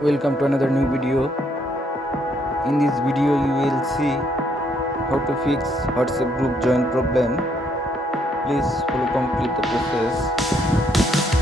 Welcome to another new video. In this video you will see how to fix WhatsApp group join problem. Please follow complete the process.